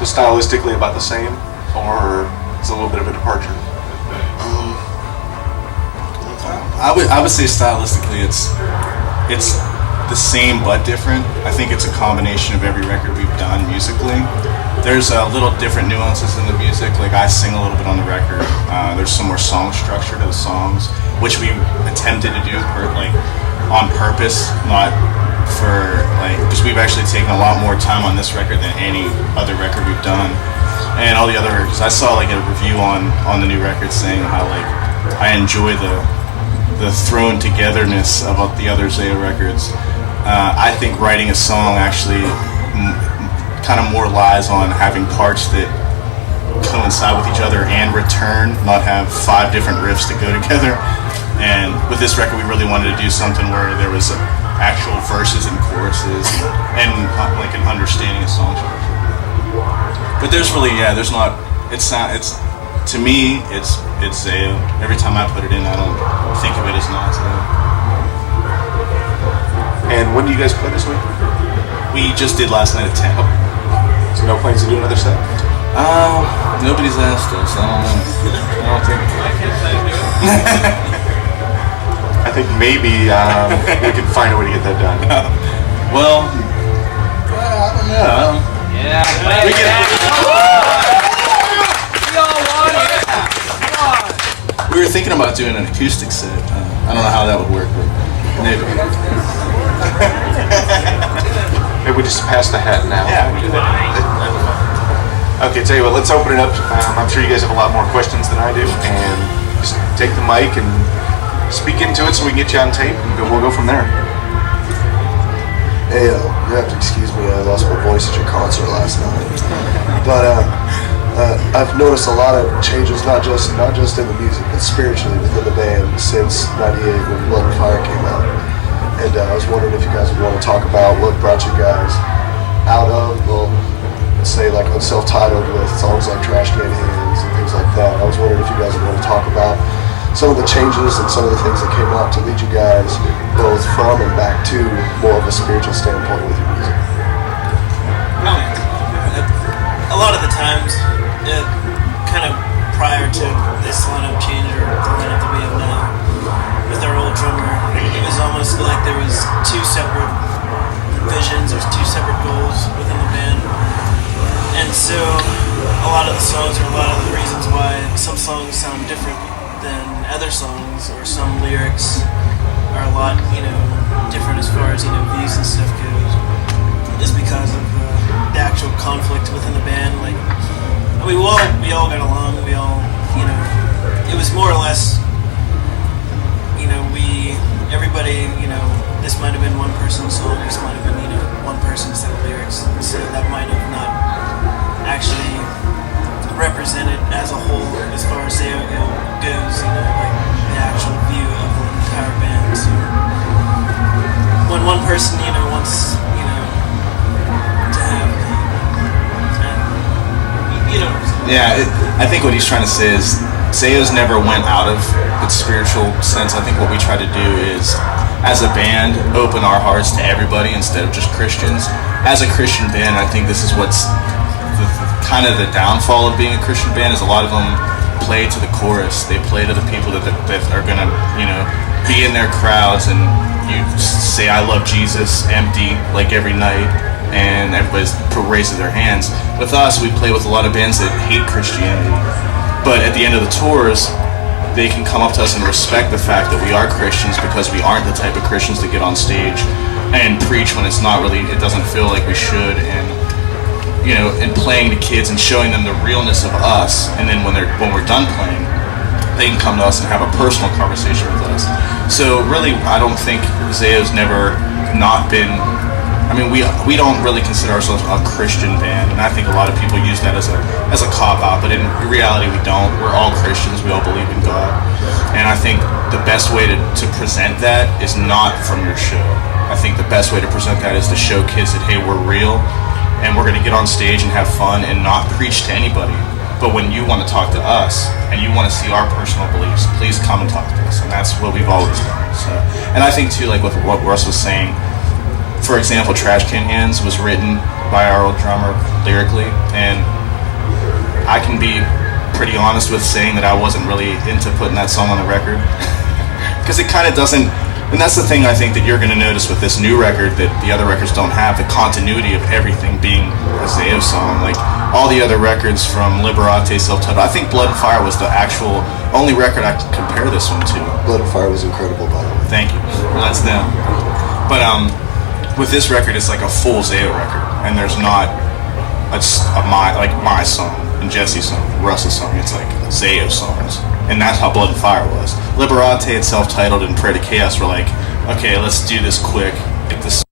So stylistically about the same, or it's a little bit of a departure? I would say stylistically it's the same but different. I think it's a combination of every record we've done musically. There's little different nuances in the music. Like I sing a little bit on the record. There's some more song structure to the songs, which we attempted to do on purpose, not for because we've actually taken a lot more time on this record than any other record we've done. And all the other records, I saw a review on the new record saying how I enjoy the thrown togetherness of the other Zao records. I think writing a song actually kind of more lies on having parts that coincide with each other and return, not have 5 different riffs that go together. And with this record, we really wanted to do something where there was actual verses and choruses and an understanding of song structure. But there's really, there's not. To me, it's Zao. Every time I put it in, I don't think of it as not Zao. And when do you guys play this week? We just did last night at 10. So no plans to do another set? Nobody's asked us. I don't think. I think maybe we can find a way to get that done. Well, I don't know. Yeah. We can. We were thinking about doing an acoustic set. I don't know how that would work, but maybe. Maybe we just pass the hat now. Yeah, we do that. Okay, tell you what, let's open it up. I'm sure you guys have a lot more questions than I do, and just take the mic and speak into it so we can get you on tape, and we'll go from there. Hey, you have to excuse me, I lost my voice at your concert last night. But I've noticed a lot of changes, not just in the music, but spiritually within the band since '98 when Blood and Fire came out. And I was wondering if you guys would want to talk about what brought you guys out of, let's say on self-titled with songs like Trash Can Hands and things like that. I was wondering if you guys would want to talk about some of the changes and some of the things that came out to lead you guys both from and back to more of a spiritual standpoint with your music. A lot of the times, kind of prior to this lineup change or the lineup that we have now, with our old drummer, it was almost like there was 2 separate visions, there's 2 separate goals within the band. And so a lot of the songs, or a lot of the reasons why some songs sound different than other songs, or some lyrics are a lot, different as far as, views and stuff goes, is because of the actual conflict within the band. We all got along, it was more or less, everybody, this might have been one person's song, this might have been, one person's set of lyrics, so that might have not actually represented as a whole as far as Zao goes, the actual view of the entire band. So when one person, wants, to have, Yeah, I think what he's trying to say is Zao's never went out of its spiritual sense. I think what we try to do is, as a band, open our hearts to everybody instead of just Christians. As a Christian band, I think this is what's kind of the downfall of being a Christian band, is a lot of them play to the chorus. They play to the people that are gonna, be in their crowds, and you say "I love Jesus" empty every night, and everybody raises their hands. With us, we play with a lot of bands that hate Christianity, but at the end of the tours, they can come up to us and respect the fact that we are Christians, because we aren't the type of Christians that get on stage and preach when it's not really, it doesn't feel like we should, and and playing to kids and showing them the realness of us, and then when we're done playing, they can come to us and have a personal conversation with us. So really, I don't think Zao's never not been. We don't really consider ourselves a Christian band, and I think a lot of people use that as a cop-out, but in reality we don't. We're all Christians, we all believe in God, and I think the best way to present that is not from your show. I think the best way to present that is to show kids that, hey, we're real, and we're going to get on stage and have fun and not preach to anybody. But when you want to talk to us and you want to see our personal beliefs, please come and talk to us, and that's what we've always done. So, and I think too, with what Russ was saying, for example, Trash Can Hands was written by our old drummer lyrically, and I can be pretty honest with saying that I wasn't really into putting that song on the record because it kind of doesn't. And that's the thing I think that you're going to notice with this new record that the other records don't have, the continuity of everything being a Zayo song. Like all the other records from Liberate, self-titled, I think Blood and Fire was the actual only record I can compare this one to. Blood and Fire was incredible, by the way. Thank you. Well, that's them. But with this record, it's like a full Zayo record, and there's not my song and Jesse's song, Russ's song. It's like Zayo songs. And that's how Blood and Fire was. Liberate and self-titled and Pray to Chaos were like, okay, let's do this quick, get this